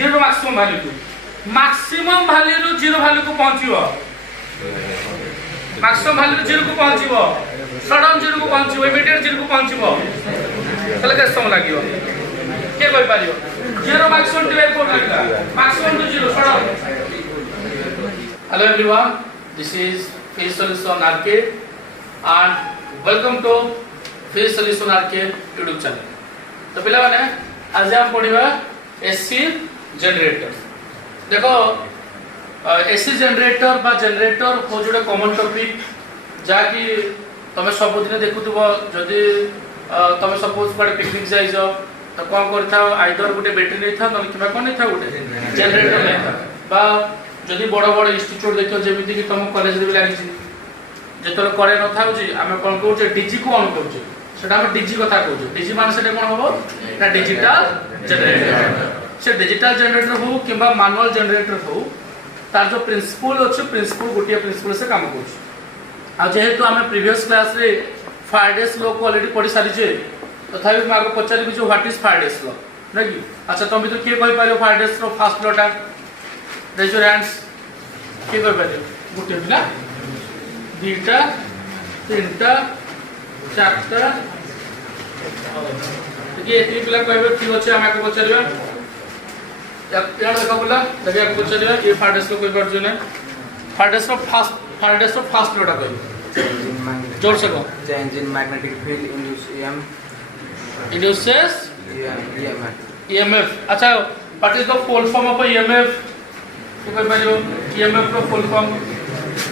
Zero maximum value को maximum value रो zero value को पहुंचीबो maximum value zero को पहुंचीबो sudden zero को पहुंचीबो इमीडिएट जीरो को पहुंचीबो तले के समय लागियो के कोइ पारियो जीरो मैक्सिमम डिवाइड कर लागला maximum to zero sudden hello everyone this is physics solution arcade and welcome to physics solution arcade YouTube channel. तो पिला माने आज हम पढिबा एसी जनरेटर। देखो एसी जनरेटर बा जनरेटर हो जोडे कॉमन टॉपिक जाकी तमे सब दिन देखुथबो जदी तमे सपोज पड़े पिकनिक जाई जाओ तो कोन करथा आइदर गुटे बैटरी नै था न किबा कोन नै था गुटे जनरेटर नै था बा जदी बड़ बड़ इंस्टीट्यूट देखियो जेमिति कि तुम कॉलेज रे लागि जेतले करे न थाउ जी आमे कोन कहू डीजी को ऑन करू सेटा हम डीजी कथा कहू डीजी मान सेटा कोन होबो ना डिजिटल जनरेटर से डिजिटल जनरेटर हो किबा मैनुअल जनरेटर हो तार जो प्रिंसिपल अछि प्रिंसिपल गोटिया प्रिंसिपल से काम करू आ जेहेतु आमे प्रीवियस क्लास रे फाराडेस लॉ को ऑलरेडी पढी सारी जे तथापि मागो पचारि कि जो व्हाट इज फाराडेस लॉ नै कि अच्छा तुम भी तो के कहि पारियो फाराडेस रो फर्स्ट लॉ टा रेज योर हैंड्स के कहि पारियो गोटे बिना दुईटा तीनटा चारटा देखिए एती पिला कहबे ठीक अछि हम आके पचारिबा यार देखो बोला देखिए आपको पचारिबा ये फाराडेस को कोई बात जो नै फाराडेस रो फर्स्ट लॉ टा कहबे जोर से कहो change in magnetic field induces EMF EMF अच्छा what is the full form of EMF तो कोई बाजो EMF रो फुल फॉर्म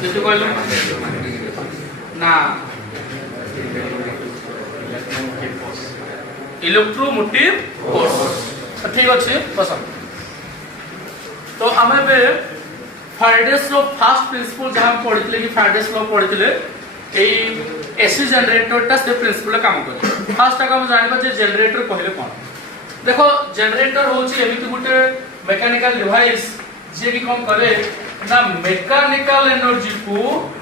जैसे कहलो ना इलेक्ट्रोमोटिव फोर्स ठीक अछि पसंद तो हमें बे फाराडेस रो फर्स्ट प्रिंसिपल जहां पढितले कि फाराडेस लॉ पढितले एई एसी जनरेटरटा से प्रिंसिपल काम करे फर्स्ट का हम जानबा जे जनरेटर कहले कोन देखो जनरेटर होची एमिति गुटे मैकेनिकल डिवाइस जे कि कोन करे ना मैकेनिकल एनर्जी को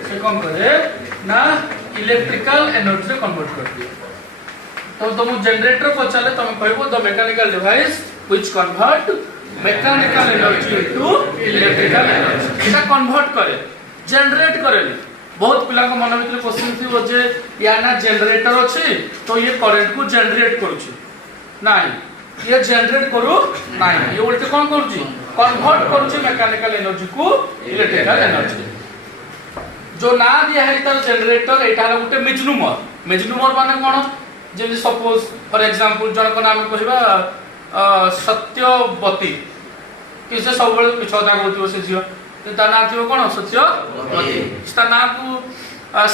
से कोन करे ना इलेक्ट्रिकल एनर्जी में कन्वर्ट कर दिए तो तुम जनरेटर को चले तुम कहबो the mechanical device which convert mechanical energy into electrical energy এটা कन्वर्ट करे जनरेट करे बहुत पिला को मन भीतर क्वेश्चन थी वो जे या ना जनरेटर अछि तो ये करंट को जनरेट करूची नहीं ये जनरेट करू नहीं ये उल्टे कोन करूची कन्वर्ट करूची मैकेनिकल एनर्जी को इलेक्ट्रिकल एनर्जी जो ना दिया है तर जनरेटर एटा गुटे मेजनुमर माने कोन जे सपोज फॉर एग्जांपल जन को नाम कहबा सत्यवती किसे सब बेले पिछोदा कहतियो से जियो ता ना थियो कोन सत्यवती ता ना को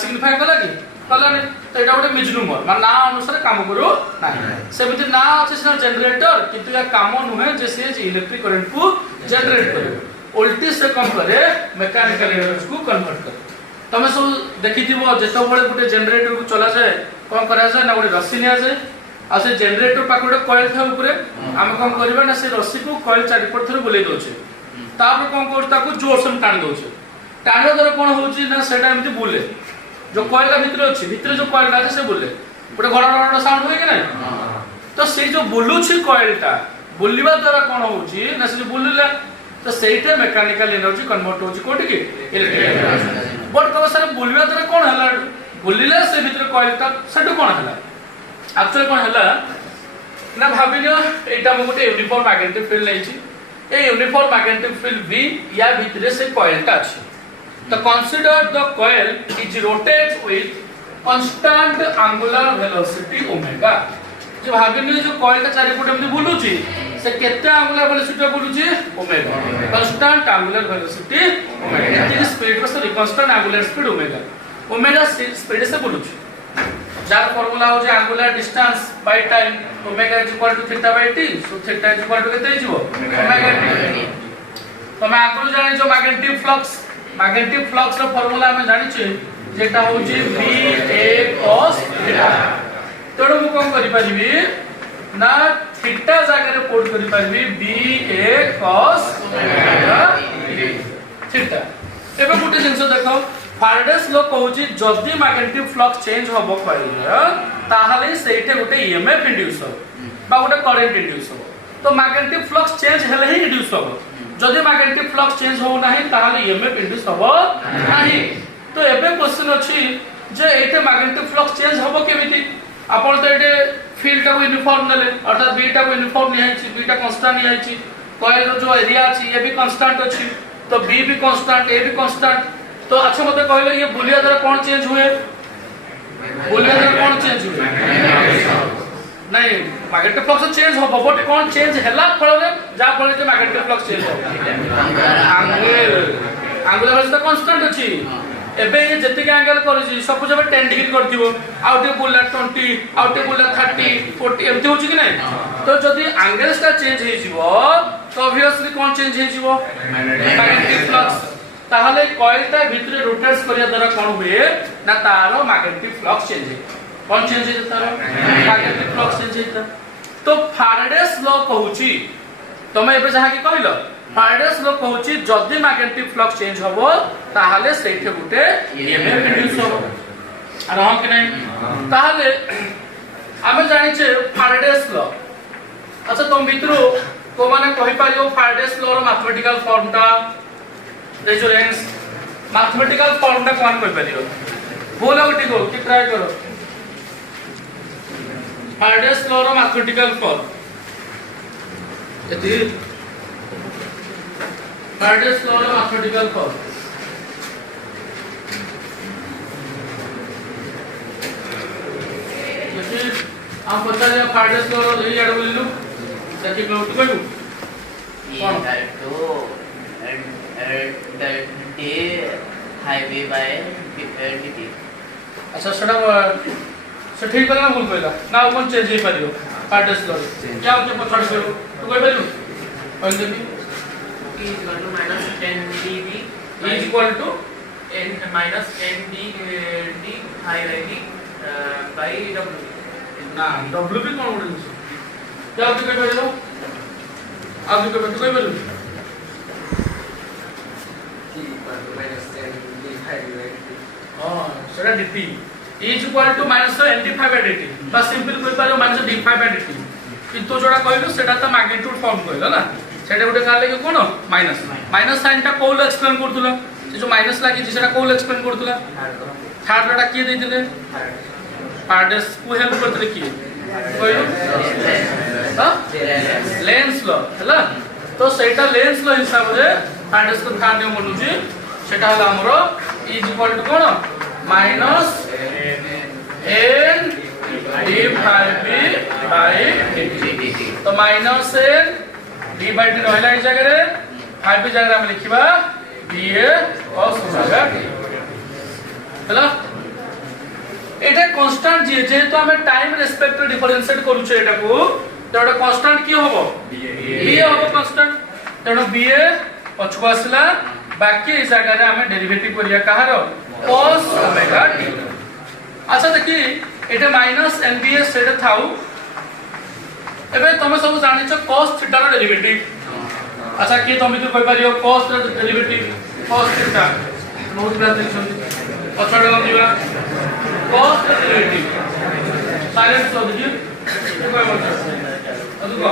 सिग्निफाई कला कि कला ने तो एटा गुटे मेजनुमर मान ना अनुसार काम करू नाही सेमिति ना अछि से जनरेटर किंतु या काम नुहे जे से इलेक्ट्रिक करंट को जनरेट करे उल्टी से कम करे मैकेनिकल एनर्जी को कन्वर्ट करे तमे सब देखिथिबो जेतो बेले गुटे जनरेटर को चला जाए कोन करा जाए ना गुटे रस्सी निया जाए आ से जनरेटर पाखुडे कॉइल था ऊपरे हम कोन करबा ना से रस्सी को कॉइल चारि पट थरे बुले दोछे तापर कोन करता को जोर से टाण दोछे टाण द्वारा कोन होची ना सेटा एमति बुले जो कॉइल भीतर जो कॉइल আছে से बुले गोटे गड़गड़ साउंड होय कि नहीं तो से जो बुलुची कॉइलटा बुलिबा द्वारा कोन होची ना से बुलिला तो सेटा मैकेनिकल एनर्जी कन्वर्ट होची कोठी कि इलेक्ट्रिकल एनर्जी बट तो सर बुलिबा द्वारा कोन हला बुलिला से भीतर कॉइलटा सेटु कोन हला एक्चुअली कोन हला ना भाबिलो एटा म गोटे यूनिफॉर्म मैग्नेटिक फील्ड लेछि ए यूनिफॉर्म मैग्नेटिक फील्ड V या भीतर से कॉइलटा अछि तो consider the coil is rotates with constant angular velocity omega जो भागिनी जो कॉइल का चारि पट हम बुलुची से केते एंगुलर वेलोसिटी बुलुची omega constant angular velocity omega it speed बस constant angular speed omega speed से बुलुची जार फार्मूला हो जे angular distance by time omega is equal to theta by T so theta is equal to केते हिजो omega T तो मैं आगु जानि जो मैग्नेटिक फ्लक्स रो फार्मूला में जानि छी जेटा हो जे v a cos थीटा तोड़ मु कोन करि परिबी ना थीटा जागा रे पुट करि परिबी b a cos थीटा एबे गुटे जिंस देखो फाराडेस लॉ कहूची जदी मैग्नेटिक फ्लक्स चेंज होबो कहले ताहाले सेठे गुटे ईएमएफ इंड्यूस हो बा गुटे करंट इंड्यूस हो तो मैग्नेटिक फ्लक्स चेंज हेले ही इंड्यूस हो जदि मैग्नेटिक फ्लक्स चेंज हो नाही ताहाले ईएमएफ इंड्यूस हो नाही तो एबे क्वेश्चन अछि जे एते मैग्नेटिक फ्लक्स चेंज होबो केमिति आपण तो एते फील्ड को यूनिफॉर्म नेले अर्थात बी टा को यूनिफॉर्म नि आइछि बी टा कांस्टेंट नि आइछि कॉइल रो जो एरिया अछि ये भी कांस्टेंट अछि तो बी भी कांस्टेंट ए भी कांस्टेंट तो अच्छा मते कहले ये बुलिया द्वारा कोन चेंज हुए बुलिया द्वारा कोन चेंज हुए नहीं मैग्नेटिक फ्लक्स चेंज हो बट कोन चेंज हैला फळे जा फळे जे मैग्नेटिक फ्लक्स चेंज हो एंगुलर वेलोसिटी कांस्टेंट अछि एबे ये जति के एंगल करू सब जब 10 डिग्री करथिबो आउटे बुला 20 आउटे बुला 30 40 एमति होछि कि नहीं तो जदि एंगल्स का चेंज हे जिवो तो ऑब्वियसली कोन चेंज हे जिवो मैग्नेटिक फ्लक्स ताहले कॉइल ता भितरे रोटेट्स करिया द्वारा कोन हुए ना तारो मैग्नेटिक फ्लक्स चेंज हे कोन चेंज हे तारो मैग्नेटिक फ्लक्स चेंज हे तो फैराडेस लॉ कहूची तमे एबे जहा कि कहलो फैराडेस लॉ कहूची जदि मैग्नेटिक फ्लक्स चेंज होबो ताहले सेठे गुटे ईएमएफ इंड्यूस होबो आ हम कि नहीं ताहले आमे जानि छे फैराडेस लॉ अच्छा तुम भितरु को माने कहि पारियो फैराडेस लॉ रो मैथमेटिकल फॉर्म ता रेजोनेंस मैथमेटिकल फॉर्म ता कोन कहि पारियो बोलो गटी को कि ट्राई करो फैराडेस लॉ रो मैथमेटिकल फॉर्म यदि फैराडेस लॉ रो मैथमेटिकल फॉर्म यदि हम पता है फैराडेस लॉ रो यही एड बोलिलु जति को तो कहू कौन तो डी हाईवे बाय dt अच्छा सेटा से ठीक करना भूल कहला ना कोन चेंज हे परियो फैराडेस लॉ क्या होते पछड़ करू तू कह परियो और देबी E is equal to minus 10 dB is equal to n minus 10 d high rating by w ना w भी कोन उडे क्या होते कह परियो आप भी कह परियो हां सेटा dt is equal to minus nd5 by dt बस सिंपल कोइ पारो minus d5 by dt किंतु जोडा कहलो सेटा त मैग्नीट्यूड फॉर्म कहलो ना सेटा गुटे काले कि कोन माइनस माइनस साइन ता कोल एक्सप्लेन करथुला से जो माइनस लागी सेटा कोल एक्सप्लेन करथुला थर्ड टा की देथिले फैराडेस को हेल्प करथले की कहलो हां लेंस लॉ हला तो सेटा लेंस लॉ हिसाब रे फैराडेस को थर्ड नियम बनुची सेटा हला हमरो इज इक्वल टू कोन minus n d5 by dt तो minus n d by dt रहला इस जगह रे 5 जगह हम लिखिबा da cos ओमेगा t हला एटा कांस्टेंट जे तो हमें टाइम रेस्पेक्ट रे डिफरेंशिएट करू छे एटा को तो एटा कांस्टेंट की होबो ba होबो कांस्टेंट तेनो ba पछको आसला बाकी इस जगह रे हमें डेरिवेटिव करिया कहारो cos ओमेगा t अच्छा देखि एटा माइनस nbs सेटा थाउ एबे तमे सब जानि छ cos थीटा रो डेरिवेटिव अच्छा कि तमे तो कहि पारियो cos रो डेरिवेटिव cos थीटा बहुत बात देखछन पछड़ हम दिवा cos रो डेरिवेटिव साइलेंट हो दियो कोइ बोल अदु को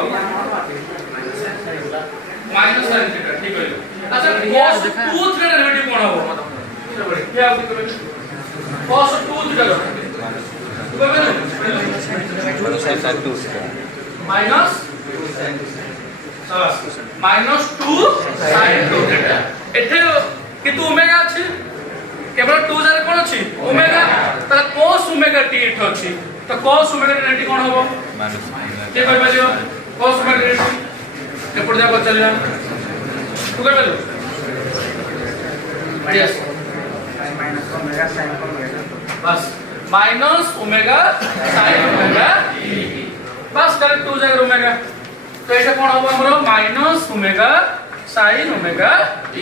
माइनस sin थीटा ठीक है अच्छा cos 2 थीटा डेरिवेटिव कोन हो क्या आप करें cos 2 theta minus minus 2 sin 2 theta एथे कितु ओमेगा अछि केवल 2 जारे कोन अछि ओमेगा त cos ओमेगा t एठ अछि त cos ओमेगा t कोन होबो माइनस के कहि पालियो cos ओमेगा t एपड़ जा बचलिया तू कहि पालियो yes minus omega sin omega बस माइनस ओमेगा sin ओमेगा बस करेक्ट 2 जागर ओमेगा तो एटा कोन होबो हमरो minus omega sin omega t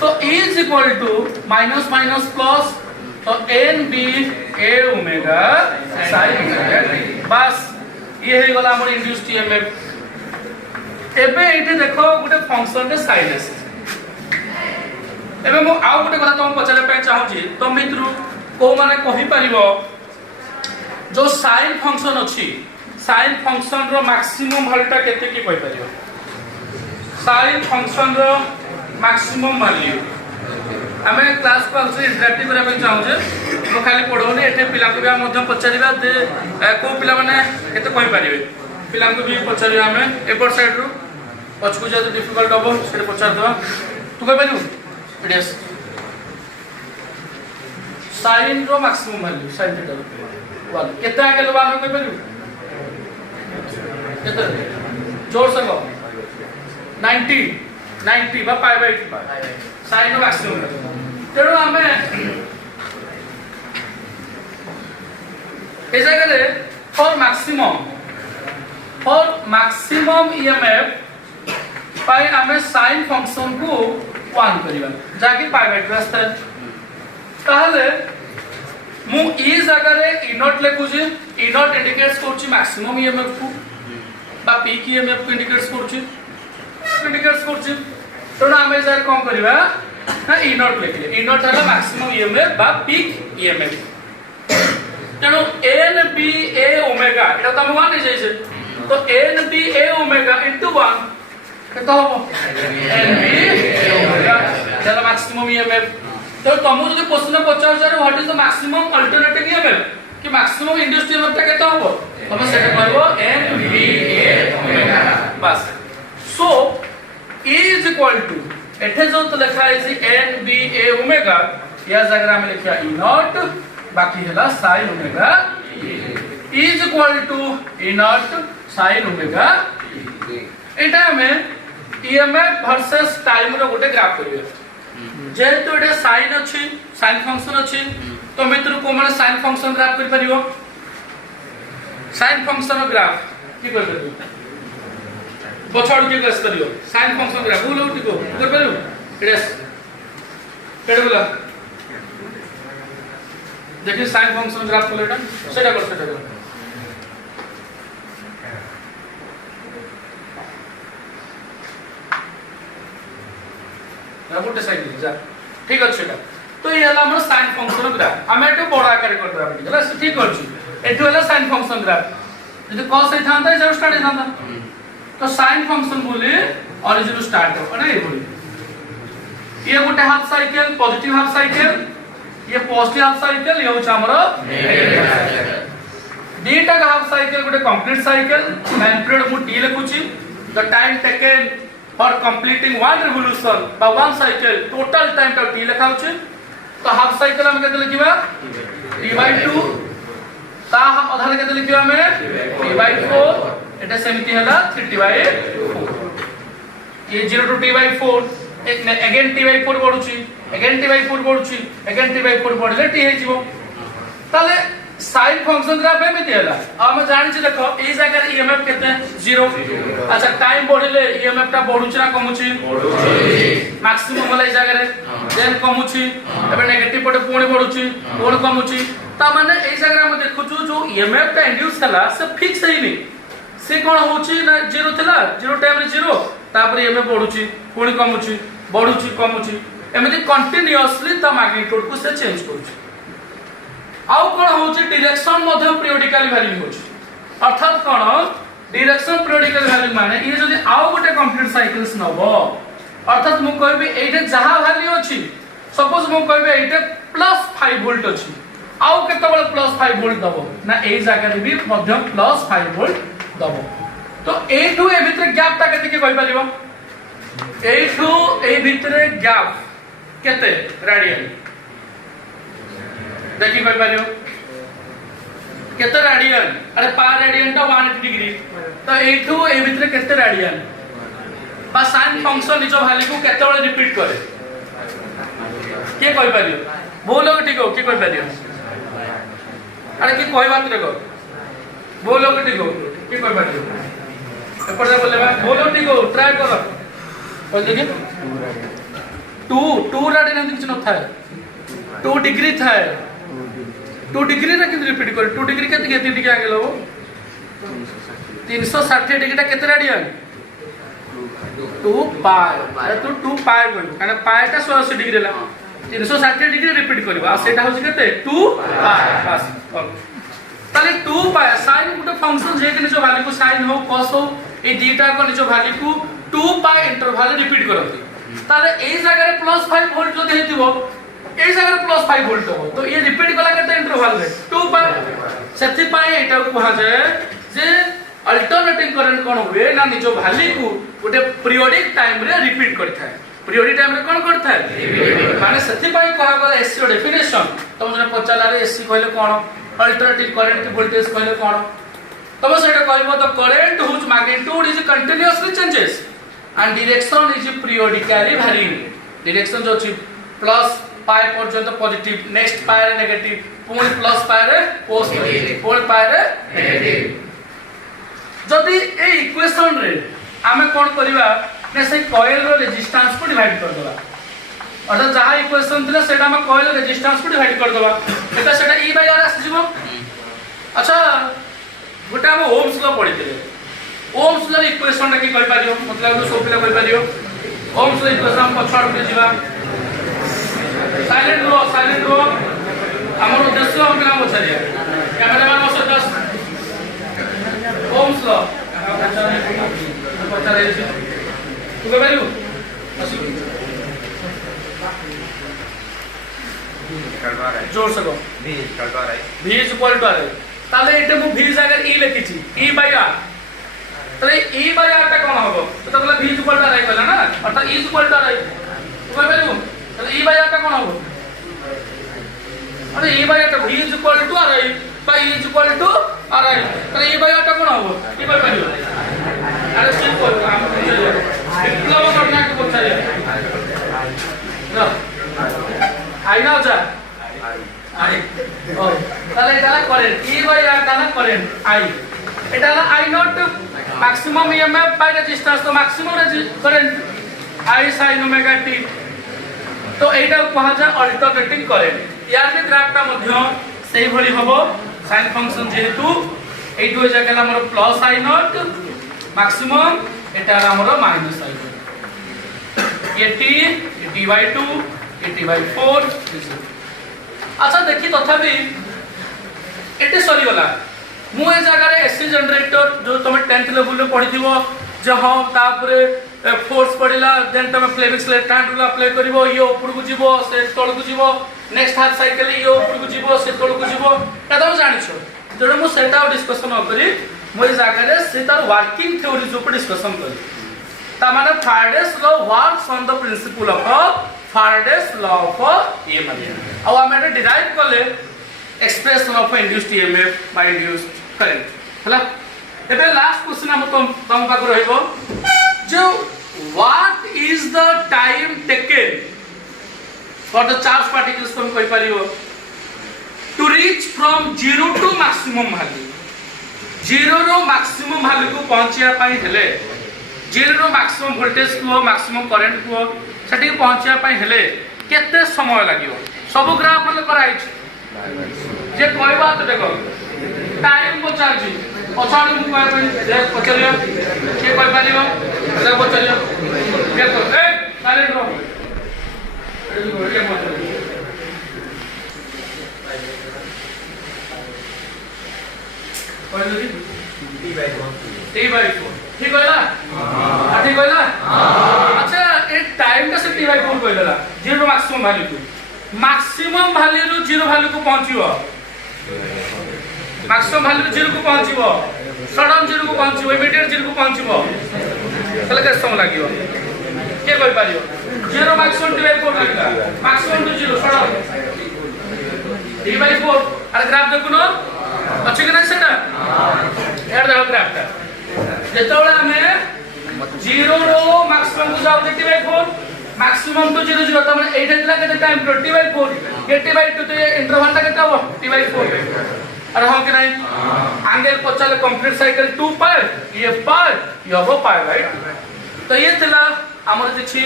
तो is equal to minus minus plus तो n b a omega sin omega t बस ये हे गला हमर इंड्यूस्ड ईएमएफ एबे एटे देखो गुटे फंक्शन रे sin एस एबे मो आउ गुटे कथा तुम पचारे पे चाहू छी तो मित्रु को माने कहि परिबो जो sin फंक्शन अछि sin फंक्शन रो मैक्सिमम वैल्यूटा केते की कहि परियो sin फंक्शन रो मैक्सिमम वैल्यू हमें क्लास को हमसे इंटरैक्टिव करबा चाहूजे मो खाली पढौनी एठे पिला को भी हम मध्यम पचारिबा दे को पिला माने केते कहि परिबे पिला को भी पचारिबा हमें एपर साइड रो पछकु जे डिफिकल्ट हो से पचार दवा तू कहि परियो यस sin रो maximum value sin theta rho 1 केते आगे लो हम कहि परियो केते जोर से कहो 90 बा पाई बाय sin रो मैक्सिमम तेणु आमे ए जगह रे फॉर मैक्सिमम ईएमएफ पाई आमे sin फंक्शन को 1 करिबा जाके पाई बाय रास्ता ताहले मु ई जगह रे ई नॉट लेखुची ई नॉट इंडिकेट्स करची मैक्सिमम ईएमएफ को बा पीक ईएमएफ को इंडिकेट्स करची तेणु आमे जर कोन करिबा ना ई नॉट लिखले ई नॉट हला मैक्सिमम ईएमएफ बा पीक ईएमएफ तेणु एन बी ए ओमेगा एटा त हम मान नै जाइसे तो एन बी ए ओमेगा इनटू 1 केतो हो एन बी ए ओमेगा हला मैक्सिमम ईएमएफ तो तुमको जो क्वेश्चन पचार जारे what is the maximum alternative EMF कि मैक्सिमम इंड्यूस्ड ईएमएफ ता केतो हो तुम सेटा कहबो एन बी ए ओमेगा बस सो E is equal to एठे जो तो लिखा है एन बी ए ओमेगा या जगह में लिखा ई नॉट बाकी हला sin omega E is equal to E not sin omega एटा में ईएमएफ वर्सेस टाइम रो गोटे ग्राफ करियो जेहेतु एटा sin अछि sin फंक्शन अछि तो मित्र को माने sin फंक्शन ग्राफ कर परियो sin फंक्शन ग्राफ की कर परियो पछाड़ के क्लास करियो sin फंक्शन ग्राफ बोलो टिको कर परियो यस केडे बोला देखिए sin फंक्शन ग्राफ कोलेटा सेटा कर ना गोटे साइड जा ठीक अछि एटा तो ये हला हमर sin फंक्शन ग्राफ हम एटो बड़ा आकार कर दबा हला ठीक अछि एटो हला sin फंक्शन ग्राफ यदि cos ए थांता जब स्टार्ट थांता तो sin फंक्शन बोले ओरिजिन स्टार्ट हो ना ये बोले ये गोटे half cycle positive half cycle ये पॉजिटिव हाफ साइकिल ये होछ हमरो नेगेटिव हाफ साइकिल दीटा का हाफ साइकिल गोटे कंप्लीट साइकिल टाइम पीरियड मु टी लिखुची the time taken for completing one revolution बा वन साइकिल टोटल टाइम टा टी लिखा होछ तो हाफ साइकिल हम केते लिखिबा t/2 ता हम आधा केते लिखिबा हमें t/4 एटा सेमिति हला 3t/4 ये 0 to t/4 अगेन t/4 बढ़ुची अगेन t/4 बढ़ुची अगेन t/4 बढ़ले t हे जीवो ताले sin फंक्शन ग्राफ में दियला हम जानि छी देखो ए जगह रे ईएमएफ केते 0 अच्छा टाइम बढ़ले ईएमएफ टा बढ़ुची ना कमुची बढ़ुची मैक्सिमम वाला ए जगह रे देन कमुची एबे नेगेटिव पटे पुणी बढ़ुची पुणी कमुची ता माने ए जगह हम देखुछु जो ईएमएफ टा इंड्यूस हला से फिक्स है नहीं से कोन होची ना 0 थिला 0 टाइम रे 0 तापर ईएमएफ बढ़ुची पुणी कमुची बढ़ुची कमुची एमिति कंटीन्यूअसली ता मैग्नीट्यूड को से चेंज करूची आउ कोन होची डायरेक्शन मध्ये पीरियोडिकली वैल्यू होची अर्थात कोन डायरेक्शन पीरियोडिकल वैल्यू माने ये जदी आउ गोटे कंप्लीट साइकिल्स नबो अर्थात मु कहबे एटे जहा वैल्यू अछि सपोज मु कहबे एटे +5 वोल्ट अछि आउ केते बळे +5 वोल्ट दबो ना ए जगह रे भी मध्ये +5 वोल्ट दबो तो ए2 ए भितर गैप ता केते के कहि परिबो ए2 ए भितर गैप केते रेडियन देखि कहि परियो केते रेडियन अरे पार रेडियन ता 180 डिग्री तो ए2 ए भितर केते रेडियन बा sin फंक्शन निजो वैल्यू को केते बळे रिपीट करे के कहि परियो बोलो ठीक हो के कहि परियो अरे की कोई बात रे को बोलो ठीक हो के कहि परियो एपर बोले बा बोलो ठीक हो ट्राई करो कोई देखि 2 रेडियन किछ न था 2 डिग्री था 2 डिग्री रे किन रिपीट करे 2 डिग्री केते केते डिग्री आगे लो 360 डिग्री टा केते रेडियन 2 पाई अरे तू 2 पाई बोल काने पाई टा 180 डिग्री ला 360 डिग्री रिपीट करबा आ सेटा होची केते 2 पाई बस ताले 2 पाई sin गुटे फंक्शन जे के निजो वैल्यू को sin हो cos हो ए दीटा को निजो वैल्यू को 2 पाई इंटरवल रिपीट करथि ताले ए जगह रे +5 वोल्ट जो देथिबो ए जगह रे +5 वोल्ट हो तो ये रिपीट कला केते इंटरवल रे 2 पाई सेति पाई एटा को कहा जाय जे अल्टरनेटिंग करंट कोन हुए ना निजो वैल्यू को गुटे पीरियोडिक टाइम रे रिपीट करथाय पीरियोडिक टाइम रे कोन करथाय माने सेति पाई कहा गला एसी रो डेफिनेशन तुम जने पचाला रे एसी कहले कोन अल्टरनेटिंग करंट की वोल्टेज कहले कोन तब सेटा कहबो the current whose magnitude is continuously changes and direction is periodically varying direction जो अछि प्लस पाई पर्यंत पॉजिटिव नेक्स्ट पाई रे नेगेटिव पुनी प्लस पाई रे पॉजिटिव पुनी पाई रे नेगेटिव जदि ए इक्वेशन रे आमे कोन करबा ने से कॉइल रो रेजिस्टेंस को डिवाइड कर देबा अर्थात जहा इक्वेशन थिला सेटा हम कॉइल रेजिस्टेंस को डिवाइड कर देबा एटा सेटा E बाय R आसी जीवो अच्छा गोटा हम ओम्स लॉ पढिथिले ओम्स लॉ इक्वेशन टा की कहि पारियो मतलब जो सोपिला कहि पारियो ओम्स लॉ इक्वेशन हम पछाड़ के जीवा साइलेंट रो हमर उद्देश्य हम काम बचारिया कैमरामैन बस 10 ओम्स लॉ पछाड़ रे तू कहि पारियो जोर से कहो v is equal to r ताले एटे मु v जगह e लिखिछि e by r ताले e by r ता कोन होबो तो बोला v is equal to r कहला ना अर्थात e is equal to r तू कह पारिबो ताले e by r ता कोन होबो अरे e by r ता v is equal to r by e is equal to r ताले e by r ता कोन होबो e by पारिबो अरे सिंपल काम विप्लव करना के पछारे ना आई ना जा आई ओ ताले एटाला करेंट E by R ताला करेंट I एटाला I nought maximum EMF by resistance तो maximum current I sin omega t तो एटा कहा जा अल्टरनेटिंग करेंट यार के ग्राफटा मध्य सेही भली हबो sin फंक्शन जेहेतु एटु हो जाकेला हमर प्लस I नॉट मैक्सिमम एटा हमर माइनस I ये t d/2 ये t/4 अच्छा देखी तथापि एटे सरी गला मु ए जगह रे एसी जनरेटर जो तुम 10th लेवल रे पढिथिबो जे हां तापरे फोर्स पडिला देन तुम फ्लेमिक्स लेफ्ट रूल अप्लाई करिवो ये ऊपर को जीवो से तळ को जीवो नेक्स्ट हाफ साइकिल ये ऊपर को जीवो से तळ को जीवो त तुम जानिछो जडे मु सेटा डिस्कशन करी मु ए जगह रे से तार वर्किंग थ्योरी जो डिस्कशन करी ता माने Faraday's law works on the principle of Faraday's law of EMF अब हम एटा डिराइव करले express law of induced EMF by induced current हला एबे लास्ट क्वेश्चन हम तुम पाक रहइबो जो what is the time taken for the charge particles तुम कहि पारियो to reach from 0 to maximum value 0 रो मैक्सिमम वैल्यू को पहुंचिया पाई हेले 0 रो मैक्सिमम वोल्टेज को मैक्सिमम करंट को सेठी पहुंचिया पाई हेले केते समय लागियो सब ग्राफ ले कराई जे कहबा त देखो टाइम को चार्ज पछाड़ मु कहै पई जे पछलियो के कहि पारियो जे पछलियो के को ए साइलेंट रो के पछलियो कहलो t/4 ठीक कहला हां ठीक कहला अच्छा ए टाइम का से t/4 कहला 0 मैक्सिमम वैल्यू को मैक्सिमम वैल्यू रो 0 वैल्यू को पहुंचियो मैक्सिमम वैल्यू 0 को पहुंचियो सडन 0 को पहुंचियो इमीडिएट 0 को पहुंचियो तले के समय लागियो के कहि पारियो 0 मैक्सिमम t/4 लागला मैक्सिमम टू 0 सडन t/4 अरे ग्राफ देखुनो अच्छे कि नहीं सेटा यार देखो ग्राफ ता जेतोला हमें 0 रो मैक्सिमम को जाउ t/4 मैक्सिमम टू 0 0 त माने एटा दिला के टाइम t/4 t/2 तो इंटरवल ता केता हो t/4 अरे हां कि नहीं एंगल पचाले कंप्लीट साइकिल 2 पाई ये हो पाई राइट तो ये थिला हमर जे छी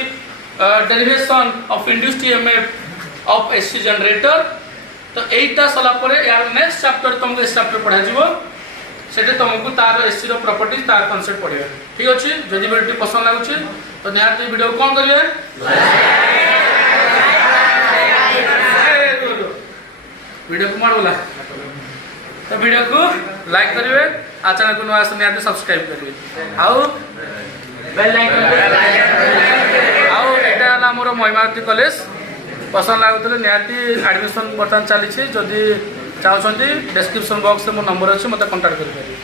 derivation of induced EMF of AC generator तो एटा सला परे यार नेक्स्ट चैप्टर तुमको इस चैप्टर पढ़ा जीवो सेटे तुमको तार एसी रो प्रॉपर्टीज तार कांसेप्ट पढ़िबे ठीक अछि जदि वीडियो पसंद लागु छी तो निहार तो वीडियो कोन करिए वीडियो को मार बोला तो वीडियो को लाइक करेंगे आ चैनल को नुआ निहाती सब्सक्राइब करेंगे आउ एटा मोर महिमावती कॉलेज पसंद लगुले निहाती एडमिशन बर्तमान चली जदि चाहते डिस्क्रिप्शन बॉक्स में मो नंबर अच्छे मत कंटाक्ट करेंगे।